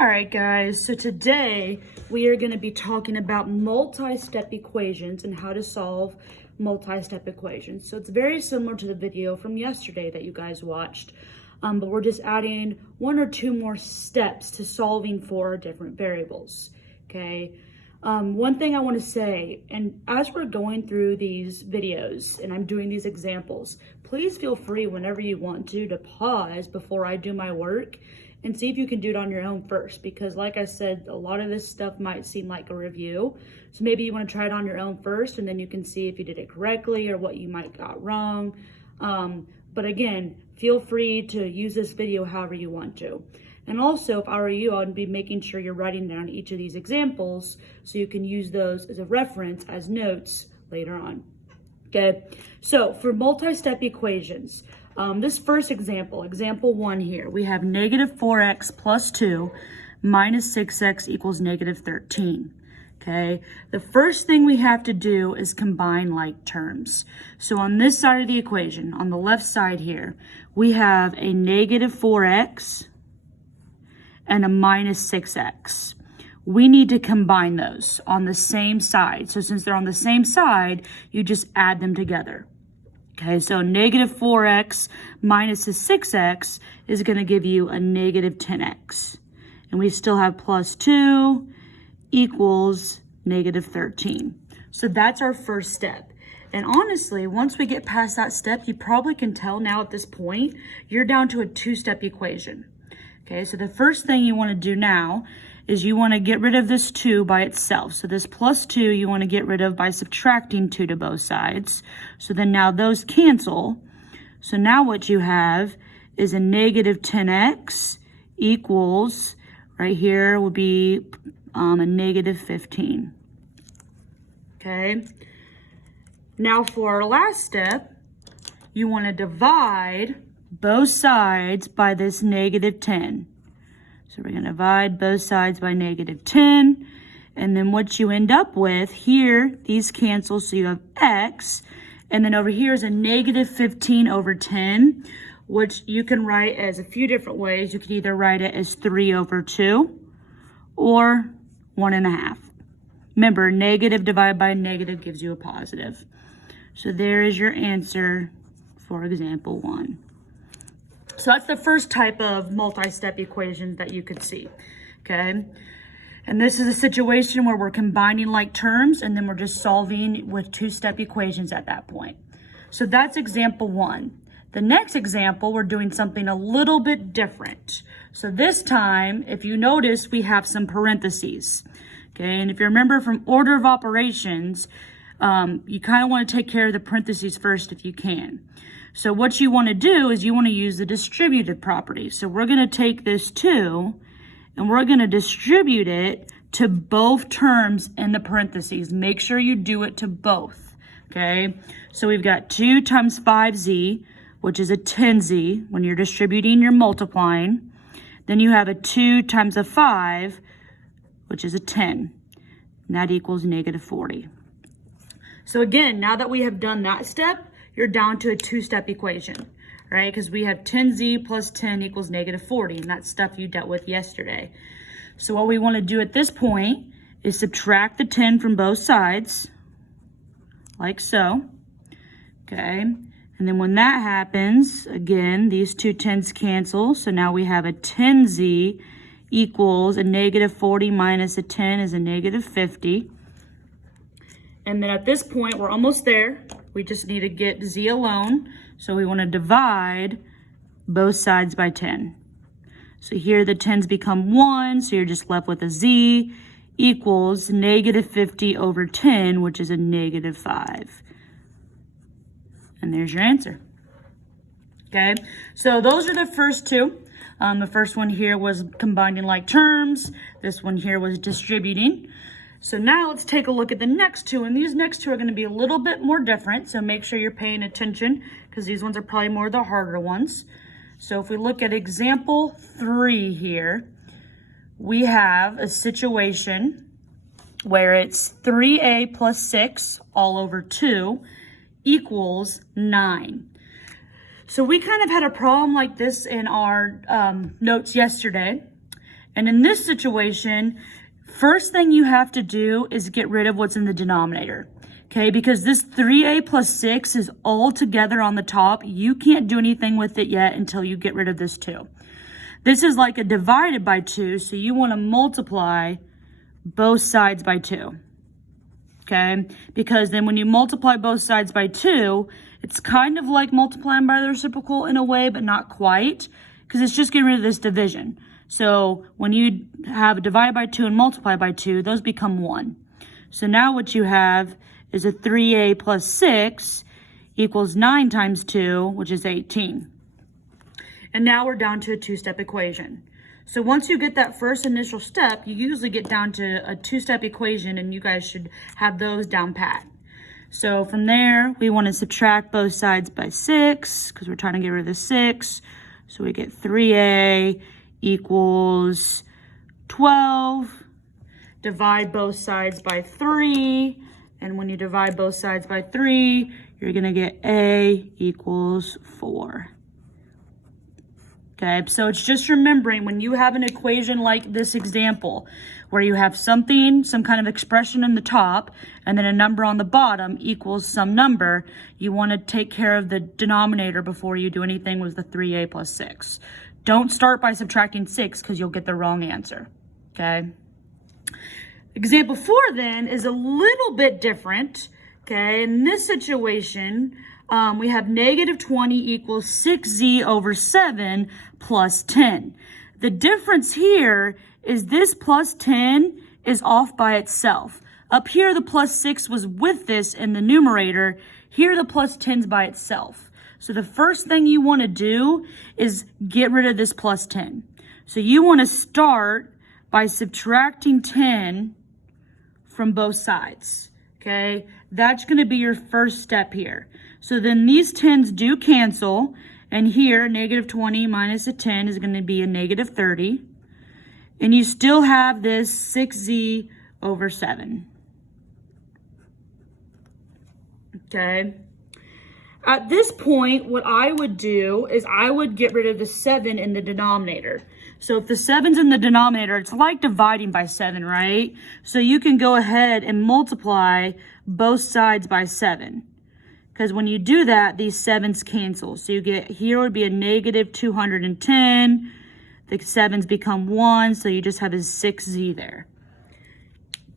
All right, guys, so today we are going to be talking about multi-step equations and how to solve multi-step equations. So it's very similar to the video from yesterday that you guys watched, but we're just adding one or two more steps to solving for different variables, okay? One thing I want to say, and as we're going through these videos and I'm doing these examples, please feel free whenever you want to pause before I do my work and see if you can do it on your own first, because like I said, a lot of this stuff might seem like a review. So maybe you want to try it on your own first, and then you can see if you did it correctly or what you might got wrong. But again, feel free to use this video however you want to. And also, if I were you, I would be making sure you're writing down each of these examples so you can use those as a reference, as notes later on. Okay, so for multi-step equations, this first example, example 1 here, we have negative 4x plus 2 minus 6x equals negative 13. Okay, the first thing we have to do is combine like terms. So on this side of the equation, on the left side here, we have a negative 4x and a minus 6x. We need to combine those on the same side. So since they're on the same side, you just add them together. Okay, so negative 4x minus a 6x is going to give you a negative 10x. And we still have plus 2 equals negative 13. So that's our first step. And honestly, once we get past that step, you probably can tell now at this point, you're down to a two-step equation. Okay, so the first thing you want to do now is you want to get rid of this 2 by itself. So this plus 2 you want to get rid of by subtracting 2 to both sides. So then now those cancel. So now what you have is a negative 10x equals, right here would be a negative 15. Okay. Now for our last step, you want to divide both sides by this negative 10. So we're going to divide both sides by negative 10. And then what you end up with here, these cancel, so you have x. And then over here is a negative 15 over 10, which you can write as a few different ways. You can either write it as 3 over 2 or 1.5. Remember, negative divided by negative gives you a positive. So there is your answer for example 1. So that's the first type of multi-step equation that you could see, okay? And this is a situation where we're combining like terms and then we're just solving with two-step equations at that point. So that's example 1. The next example, we're doing something a little bit different. So this time, if you notice, we have some parentheses, okay? And if you remember from order of operations, you kind of want to take care of the parentheses first if you can. So what you want to do is you want to use the distributive property. So we're going to take this 2 and we're going to distribute it to both terms in the parentheses. Make sure you do it to both, okay? So we've got 2 times 5z, which is a 10z. When you're distributing, you're multiplying. Then you have a 2 times a 5, which is a 10. And that equals negative 40. So again, now that we have done that step, you're down to a two-step equation, right? Because we have 10z plus 10 equals negative 40, and that's stuff you dealt with yesterday. So what we want to do at this point is subtract the 10 from both sides, like so, okay? And then when that happens, again, these two 10s cancel, so now we have a 10z equals a negative 40 minus a 10 is a negative 50. And then at this point, we're almost there. We just need to get z alone. So we want to divide both sides by 10. So here the 10s become 1, so you're just left with a z equals negative 50 over 10, which is a negative 5. And there's your answer. Okay, so those are the first two. The first one here was combining like terms. This one here was distributing. So now let's take a look at the next two, and these next two are going to be a little bit more different, so make sure you're paying attention because these ones are probably more the harder ones. So if we look at example 3 here, we have a situation where it's 3a plus 6 all over 2 equals 9. So we kind of had a problem like this in our notes yesterday. And in this situation, first thing you have to do is get rid of what's in the denominator. Okay, because this 3a plus 6 is all together on the top. You can't do anything with it yet until you get rid of this 2. This is like a divided by 2, so you want to multiply both sides by 2. Okay, because then when you multiply both sides by 2, it's kind of like multiplying by the reciprocal in a way, but not quite, because it's just getting rid of this division. So when you have divided by 2 and multiply by 2, those become 1. So now what you have is a 3a plus 6 equals 9 times 2, which is 18. And now we're down to a two-step equation. So once you get that first initial step, you usually get down to a two-step equation, and you guys should have those down pat. So from there, we want to subtract both sides by 6, because we're trying to get rid of the 6. So we get 3a equals 12. Divide both sides by 3. And when you divide both sides by 3, you're going to get a equals 4. Okay, so it's just remembering when you have an equation like this example, where you have something, some kind of expression in the top, and then a number on the bottom equals some number, you want to take care of the denominator before you do anything with the 3a plus 6. Don't start by subtracting 6 because you'll get the wrong answer, okay? Example 4 then is a little bit different, okay? In this situation, we have negative 20 equals 6z over 7 plus 10. The difference here is this plus 10 is off by itself. Up here, the plus 6 was with this in the numerator. Here, the plus 10's by itself. So the first thing you want to do is get rid of this plus 10. So you want to start by subtracting 10 from both sides, okay? That's going to be your first step here. So then these 10s do cancel, and here, negative 20 minus a 10 is going to be a negative 30. And you still have this 6z over 7. Okay? At this point, what I would do is I would get rid of the 7 in the denominator. So if the 7's in the denominator, it's like dividing by 7, right? So you can go ahead and multiply both sides by 7. Because when you do that, these 7's cancel. So you get, here would be a negative 210. The 7's become 1, so you just have a 6z there.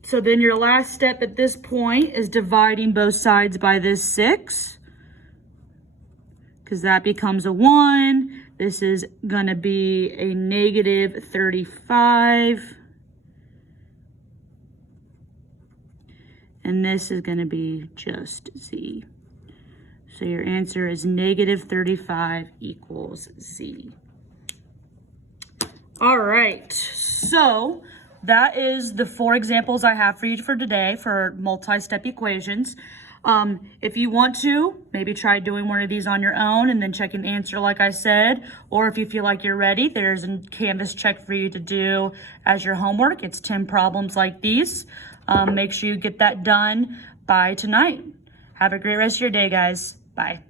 So then your last step at this point is dividing both sides by this 6. Because that becomes a 1. This is going to be a negative 35. And this is going to be just z. So your answer is negative 35 equals z. All right, so that is the 4 examples I have for you for today for multi-step equations. If you want to, maybe try doing one of these on your own and then checking the answer like I said, or if you feel like you're ready, there's a Canvas check for you to do as your homework. It's 10 problems like these. Make sure you get that done by tonight. Have a great rest of your day, guys. Bye.